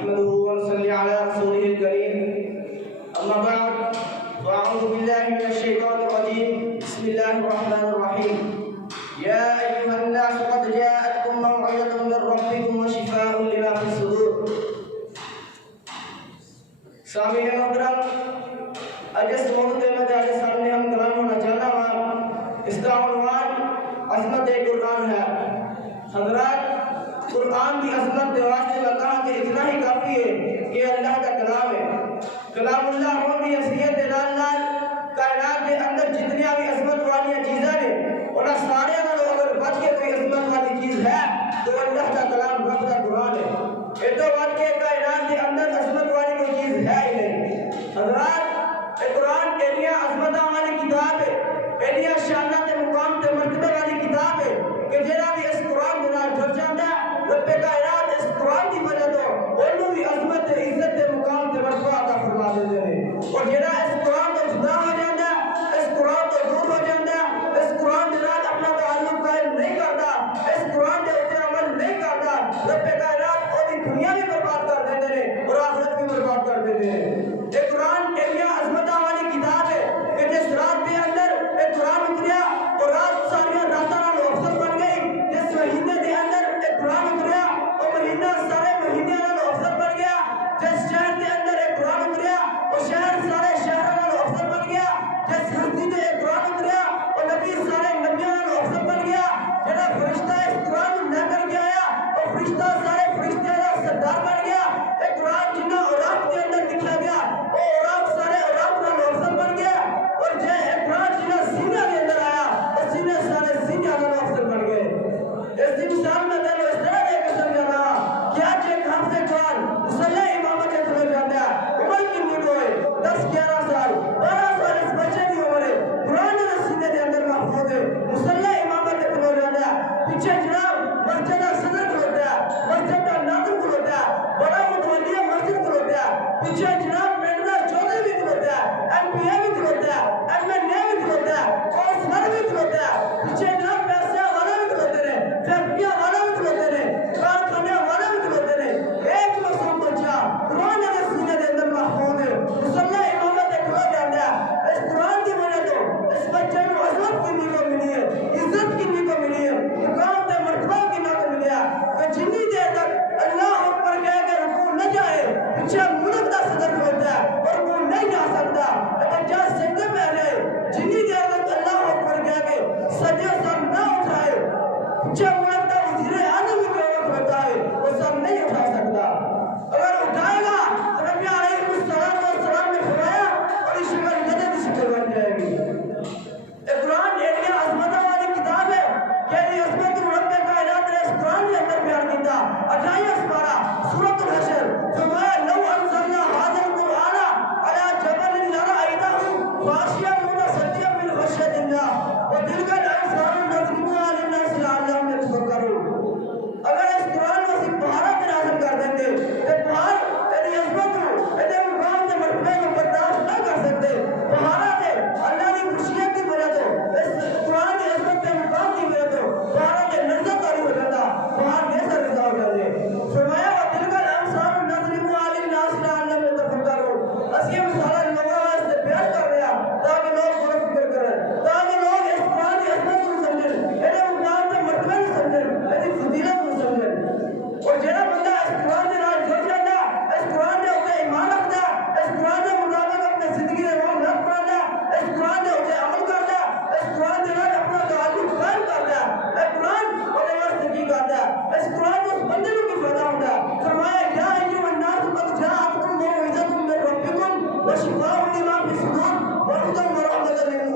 نحمده ونصلي على رسوله الكريم أما بعد فأعوذ بالله من الشيطان الرجيم بسم الله الرحمن الرحيم يا أيها الناس قد جاءتكم موعظة من ربكم وشفاء لما في الصدور. سامعین محترم، جس موضوع میں تمہارے سامنے ہم کلام ہونا چاہنا ہوں اس کا عنوان عظمت قرآن ہے. حضرات، قرآن کی عظمت کے واسطے میں کہا کہ اتنا ہی کافی ہے کہ اللہ کا کلام ہے. کلام اللہ ہونے حیثیت نال نال کائنات کے اندر جتنی بھی عظمت والی چیزیں ہیں ان سارے اگر بچ کے کوئی عظمت والی چیز ہے تو اللہ کا کلام رب کا قرآن ہے. یہ تو بچ کے کائنات کے اندر عظمت والی کوئی چیز ہے ہی نہیں. حضرات، قرآن ایلیا عظمت والی کتاب ہے، ایلیا شانت مقام تے مرتبہ والی کتاب ہے کہ جہاں بھی اس قرآن کے نال جڑ جاتا ہے رب کائنات اس قرآن کی وجہ تو انہوں بھی عظمت عزت مقام تے مرتبہ عطا فرما دیتے ہیں. اور جہاں اس قرآن تو جدا ہو جاتا ہے، اس قرآن تو دور ہو جاتا ہے، اس قرآن کے نال اپنا تعلق قائم نہیں کرتا، اس قرآن کے اوپر عمل نہیں کرتا، رب کائنات اور دنیا بھی برباد کر دیتے ہیں اور آخرت بھی برباد کر دیتے ہیں. یہ قرآن ایلیا عظمت والی کتاب ہے کہ جس رات کے اندر یہ قرآن اتریا اور رات ساری راتاں نال افضل بن گئی. جس مہینے کے اندر یہ قرآن اتریا وہ مہینہ سارے مہینے نال افضل بن گیا. جس شہر کے اندر یہ قرآن اتریا وہ شہر سارے شہر نال افضل بن گیا. جس ہستی تے یہ قرآن اتریا وہ نبی سارے نبیاں نال افضل بن گیا. جڑا فرشتہ اس قرآن لے کر کے آیا وہ فرشتہ سارے فرشتیاں دا سردار بن گیا. یہ قرآن جنہ اوراق کے اندر لکھا گیا وہ اوراق سارے اوراق نال افضل بن گیا. اور جے یہ قرآن جنہ سینہ کے اندر آیا وہ سینے سارے سینہ نال افضل بن گئے. اس مثال میں تینوں اس طرح دے کے سمجھانا کہ آج ایک حافظ قرآن مسلح امامت کے طرف جاتا ہے. عمر کتنی کوئی 10-11 سال 12 سال اس بچے کی عمر ہے. قرآن نے سینے کے اندر محفوظ ہے. مسلح امامت کے طرف جاتا ہے. پیچھے جناب مسجد صدر کھلوتا ہے، مسجد ناظم کھلوتا ہے، بڑا متولی مسجد کھلوتا ہے. پیچھے جناب میڈنا چودھری بھی کھلوتا ہے، ایم پی اے بھی کھلوتا ہے، ایم ایل اے بھی کھلوتا ہے، کونسلر بھی کھلوتا ہے. پیچھے جناب پیسے والا بھی کھلوتے ہیں، فیکٹریاں والا بھی کھلوتے ہیں، کارخانے والا بھی کھلوتے ہیں. ایک مسلم بچہ قرآن کے سینے کے اندر محفوظ ہے، مسلح امامت کے کھلو جاتا ہے. اس قرآن کی وجہ تو اس بچے کو عظمت کتنی کو ملی ہے، عزت کتنی کو ملی ہے، مقام تے مرتبہ کتنا کو ملیا کہ جتنی دیر تک اللہ اکبر کہہ کے رکوع نہ جائے پیچھے ملک کا صدر کھلوتا ہے اور رکوع نہیں جا سکتا. بچہ سجدے میں رہے جتنی دیر تک اللہ اکبر کہہ کے سجدے سر نہ اٹھائے پیچھے ملک کا وزیر اعظم بھی کھلوتا ہے وہ سر نہیں اٹھا سکتا. اگر اٹھائے گا تو نبی علیہ السلام نے فرمایا اور اس شکل گدھے کی شکل بن جائے گی. قرآن ایلیا عظمت والی کتاب ہے کہ یہ عظمت رب کائنات نے اس قرآن کے اندر بیان کیتا. 28 پارہ سورۃ الحشر فرمایا لو انزلنا هذا القرآن على جبل لرأيته خاشعا متصدعا من خشية الله وتلك الأمثال نضربها للناس لعلهم يتفكرون. اگر اس قرآن کو صرف پہاڑوں پہ نازل کر دیں گے تو پہاڑ تیری عظمت کو تیرے مقام کے مرتبے کو برداشت نہ کر سکتے. پہاڑوں نے اللہ کی خوشیت کی وجہ تو اس قرآن کی عظمت کے مقام کی وجہ تو پہاڑوں کے نظر تاری ہو جاتا، پہاڑ نیسا رضا ہو جاتے. فرمایا وَتِلْكَ الْأَمْثَالُ نَضْرِبُهَا لِلنَّاسِ لَعَلَّهُمْ يَتَفَكَّرُونَ. اس یہ مثال لوگوں واسطے بیان کر رہا تاکہ لوگ غور و فکر کریں، تاکہ لوگ اس قرآن کی عظمت کو سمجھیں، میرے مقام کے مرتبے کو سمجھیں، میری فضیلت کو سمجھیں. اور جہاں بندہ اس قرآن کے نال جڑ جاتا، اس قرآن کے اوپر ایمان رکھتا، اس قرآن کے مطابق اپنی زندگی میں روح نہ پڑھتا، اس قرآن کے اوپر عمل کرتا، اس قرآن کے نال اپنا تعلق قائم کرتا، اس قرآن اور واسطے کی کرتا، اس قرآن اس بندے کو کی فائدہ ہوتا. فرمایا یا ایھا الناس قد جاءتکم موعظۃ من ربکم وشفاء لما فی الصدور وہدی ورحمۃ للمؤمنین.